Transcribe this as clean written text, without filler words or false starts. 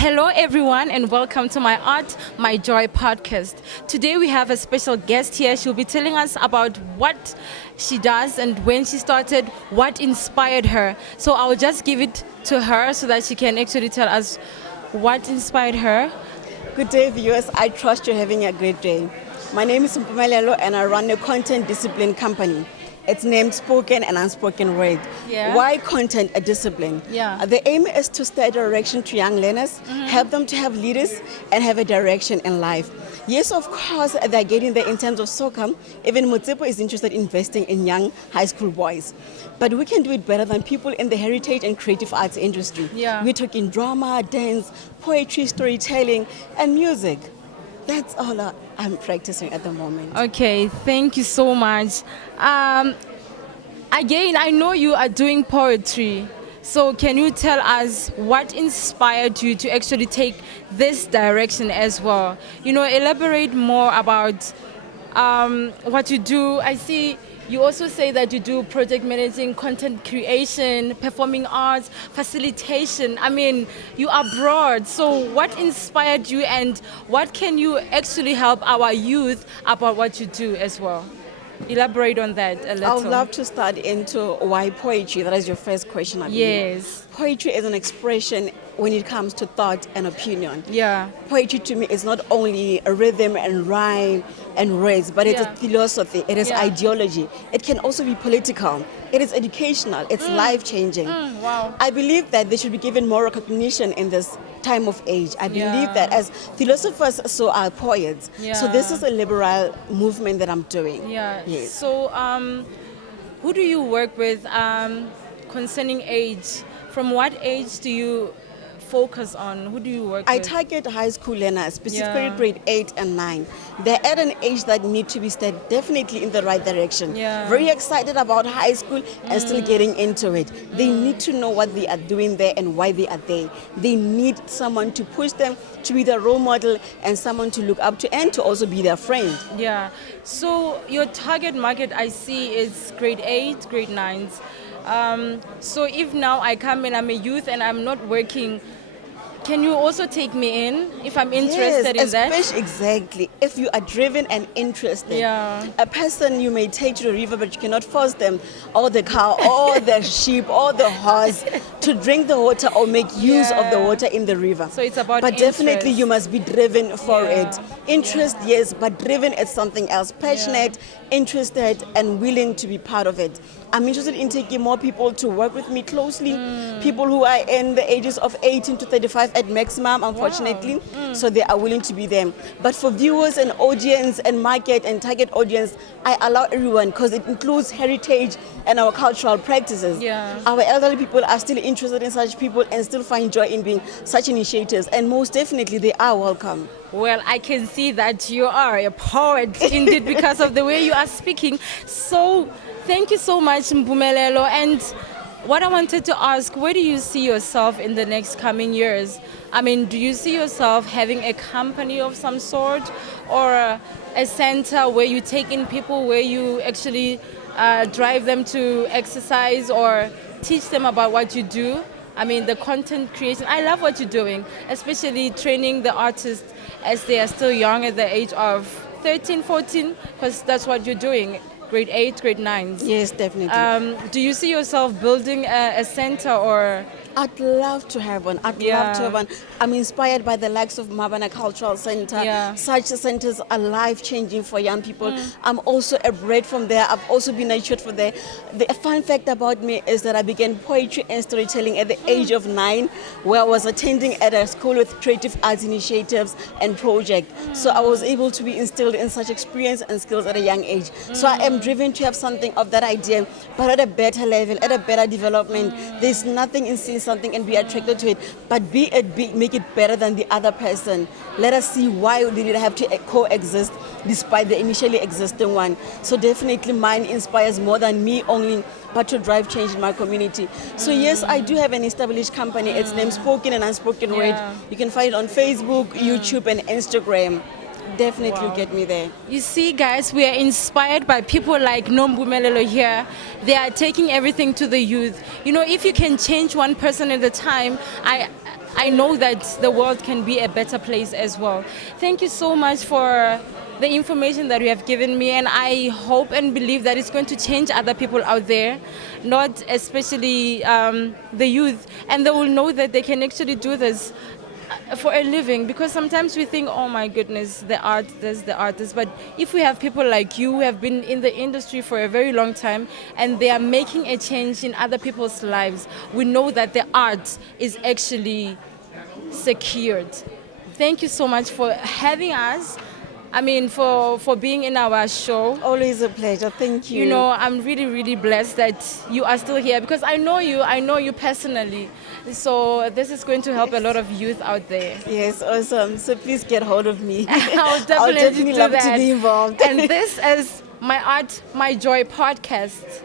Hello, everyone, and welcome to my Art, My Joy podcast. Today, we have a special guest here. She'll be telling us about what she does and when she started, what inspired her. So, I'll just give it to her so that she can actually tell us what inspired her. Good day, viewers. I trust you're having a great day. My name is Mpumelelo and I run a content discipline company. It's named Spoken and Unspoken Word. Yeah. Why content a discipline? Yeah. The aim is to steer direction to young learners, help them to have leaders and have a direction in life. Yes, of course, they're getting there in terms of soccer. Even Motsepo is interested in investing in young high school boys. But we can do it better than people in the heritage and creative arts industry. Yeah. We're talking drama, dance, poetry, storytelling, and music. That's all I'm practicing at the moment. Okay, thank you so much. Again, I know you are doing poetry. So, can you tell us what inspired you to actually take this direction as well? Elaborate more about what you do. I see you also say that you do project managing, content creation, performing arts, facilitation. I mean, you are broad. So, what inspired you, and what can you actually help our youth about what you do as well? Elaborate on that a little. I would love to start into why poetry. That is your first question, I believe. Yes. Poetry is an expression when it comes to thought and opinion. Yeah. Poetry to me is not only a rhythm and rhyme and words, but it's Yeah. a philosophy, it is Yeah. ideology. It can also be political, it is educational, it's life-changing. Wow. I believe that they should be given more recognition in this time of age. I believe Yeah. that as philosophers, so are poets. So this Yeah. is a liberal movement that I'm doing. Yeah. Yes. So, who do you work with concerning age? From what age do you focus on? Who do you work I with? target high school learners, specifically Yeah. grade 8 and 9. They're at an age that need to be steered definitely in the right direction. Yeah. Very excited about high school and still getting into it. They need to know what they are doing there and why they are there. They need someone to push them to be their role model and someone to look up to and to also be their friend. Yeah. So your target market I see is grade 8, grade 9s. So if now I come in, I'm a youth and I'm not working, can you also take me in if I'm interested in that? Exactly. If you are driven and interested. Yeah. A person you may take to the river, but you cannot force them, or the cow, or the sheep, or the horse, to drink the water or make use of the Yeah. water in the river. So it's about But definitely interest. you must be driven for Yeah. it. Interest, yes, but driven is something else. Passionate, interested, and willing to be part of it. I'm interested in taking more people to work with me closely. People who are in the ages of 18 to 35 at maximum, unfortunately. So they are willing to be them. But for viewers and audience and market and target audience, I allow everyone because it includes heritage and our cultural practices. Yeah. Our elderly people are still interested in such people and still find joy in being such initiators. And most definitely, they are welcome. Well, I can see that you are a poet indeed because of the way you are speaking. So, thank you so much, Mpumelelo. And what I wanted to ask, where do you see yourself in the next coming years? I mean, do you see yourself having a company of some sort or a center where you take in people, where you actually drive them to exercise or teach them about what you do? I mean, the content creation. I love what you're doing, especially training the artists as they are still young at the age of 13, 14, because that's what you're doing, grade 8, grade 9. Yes, definitely. Do you see yourself building a center or... I'd love to have one. I'd love to have one. I'm inspired by the likes of Mabana Cultural Center. Yeah. Such centers are life-changing for young people. I'm also a bred from there. I've also been nurtured for there. The fun fact about me is that I began poetry and storytelling at the age of 9, where I was attending at a school with creative arts initiatives and projects. So I was able to be instilled in such experience and skills at a young age. So I am driven to have something of that idea, but at a better level, at a better development. There's nothing in seeing something and be attracted to it, but make it better than the other person. Let us see why did it have to coexist despite the initially existing one. So definitely mine inspires more than me only, but to drive change in my community. So yes, I do have an established company. It's named Spoken and Unspoken Word. Yeah. You can find it on Facebook, YouTube, and Instagram. Definitely Wow. get me there. You see, guys, we are inspired by people like Nombumelelo here. They are taking everything to the youth. If you can change one person at a time, I know that the world can be a better place as well. Thank you so much for the information that you have given me, and I hope and believe that it's going to change other people out there, not especially the youth, and they will know that they can actually do this for a living, because sometimes we think, oh my goodness, the artist, the artist. But if we have people like you who have been in the industry for a very long time and they are making a change in other people's lives, we know that the art is actually secured. Thank you so much for having us. I mean, for being in our show. Always a pleasure. Thank you. You know, I'm really, really blessed that you are still here, because I know you personally. So this is going to help a lot of youth out there. Yes, awesome. So please get hold of me. I'll definitely, I'll definitely do love that. to be involved. And this is My Art, My Joy podcast.